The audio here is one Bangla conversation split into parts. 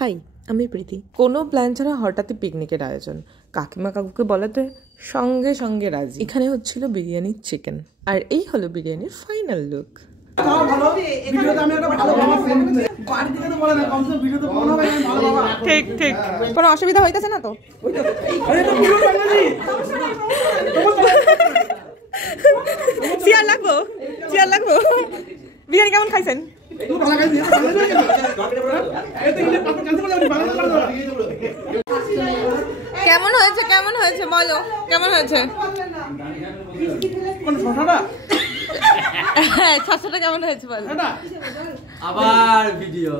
হাই, আমি প্রীতি। কোনো প্ল্যান ছাড়া হঠাৎই পিকনিকের আয়োজন। কাকিমা কাকুকে বলাতে সঙ্গে সঙ্গে রাজি। এখানে হচ্ছিল বিরিয়ানির চিকেন, আর এই হলো বিরিয়ানির ফাইনাল লুক। ঠিক ঠিক, কোনো অসুবিধা হইতেছে না তো? চেয়ার লাগবো, চেয়ার লাগবো। বিরিয়ানি কেমন খাইছেন? কেমন হয়েছে, কেমন হয়েছে বলো, কেমন হয়েছে? হ্যাঁ, শসাটা কেমন হয়েছে বলো। আবার ভিডিও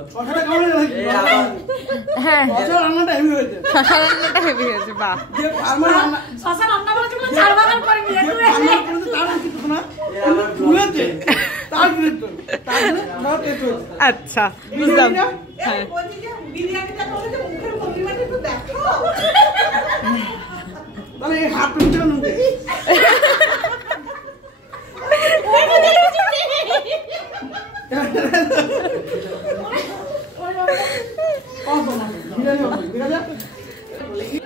হ্যাঁ, শসা রান্নাটা হেভি হয়েছে। বাহ, আচ্ছা বুঝলাম। হ্যাঁ,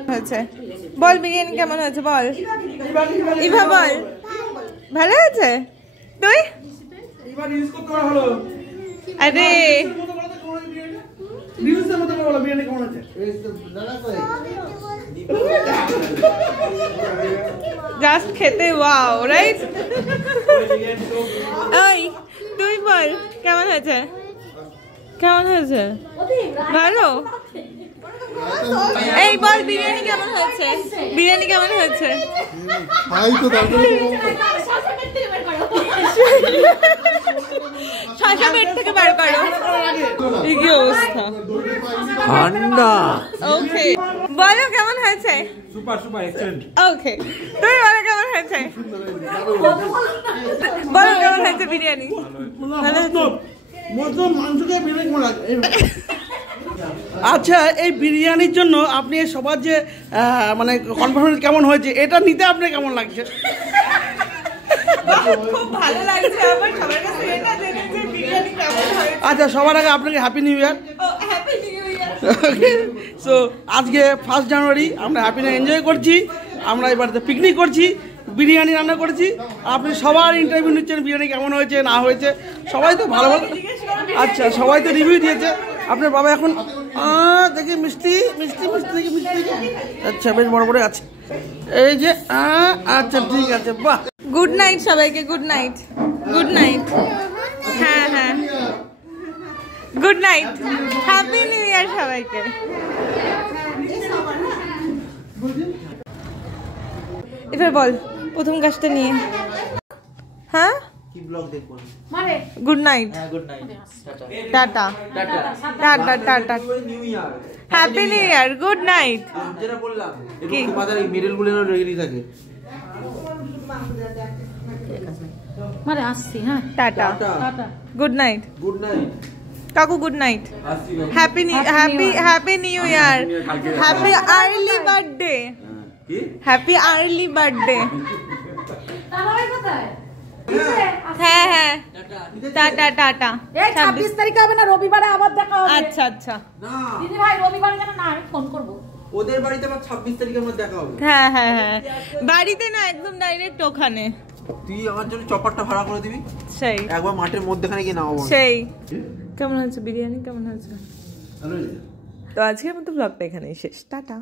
হয়েছে বল, বিরিয়ানি কেমন হয়েছে বল। ইভা বল, ভালো হয়েছে। তুই আরে জাস্ট খেতে ওয়াও, রাইট? ওই তুই বল কেমন হয়েছে, কেমন হয়েছে? ভালো। এই বল, বিরিয়ানি কেমন হয়েছে, বিরিয়ানি কেমন হয়েছে? শসা পেট থেকে বার করো। কি অবস্থা, ঠান্ডা। ওকে, বলো কেমন হয়েছে? Super super excellent. ওকে, তুই বলো কেমন হয়েছে, বলো কেমন হয়েছে বিরিয়ানি? আচ্ছা, এই বিরিয়ানির জন্য আপনি সবার যে মানে কনফারেন্স কেমন হয়েছে এটা নিতে আপনার কেমন লাগছে? খুব ভালো লাগছে আমার, সবার কাছে এটা জেনে যে বিরিয়ানি কেমন হয়েছে। আচ্ছা, সবার আগে আপনাকে happy new year. Happy new year. Okay, so আজকে 1 জানুয়ারি আমরা হ্যাপি নিউ এনজয় করছি। আমরা এই বাড়িতে পিকনিক করছি, বিরিয়ানি রান্না করেছি। আপনি সবার ইন্টারভিউ নিচ্ছেন বিরিয়ানি কেমন হয়েছে না হয়েছে। সবাই তো ভালো ভালো, আচ্ছা সবাই তো রিভিউ দিয়েছে। আপনার বাবা এখন দেখি মিষ্টি মিষ্টি মিষ্টি দেখি মিষ্টি, আচ্ছা বেশ বড় বড় আছে এই যে। আচ্ছা ঠিক আছে, বাহ। গুড নাইট সবাইকে, গুড নাইট, গুড নাইট। হ্যাঁ হ্যাঁ, গুড নাইট, হ্যাপি নিউ ইয়ার সবাইকে। এবার বল প্রথম কাজটা নিয়ে। হ্যাঁ, কি ব্লগ দেখবো? Good night, good night, tata tata tata, new year, happy new ইয়ার, গুড নাইট। যেটা বললাম কি তোমাদের এই মিডল গুলো রেডি থাকে। মানে আসছি, হ্যাঁ টাটা, গুড নাইট। গুড নাইট কাকু, good night, happy happy new year, happy early birthday, happy early birthday. হ্যাঁ হ্যাঁ, টাটা টাটা। 26 তারিখে হবে না, রবিবারে আবার দেখা হবে। আচ্ছা আচ্ছা, না দিদি ভাই রবিবারে যেন না, আমি ফোন করব। ওদের বাড়িতে আবার 26 তারিখে আমার দেখা হবে। হ্যাঁ হ্যাঁ হ্যাঁ, বাড়িতে না, একদম ডাইরেক্ট ওখানে। তুই আমার জন্য চপারটা ভাড়া করে দিবি। সেই একবার মাঠের মধ্যখানে গিয়ে নামাবো। সেই। কেমন হয়েছে বিরিয়ানি, কেমন হয়েছে? তো আজকের মতো ব্লগটা এখানেই শেষ, টাটা।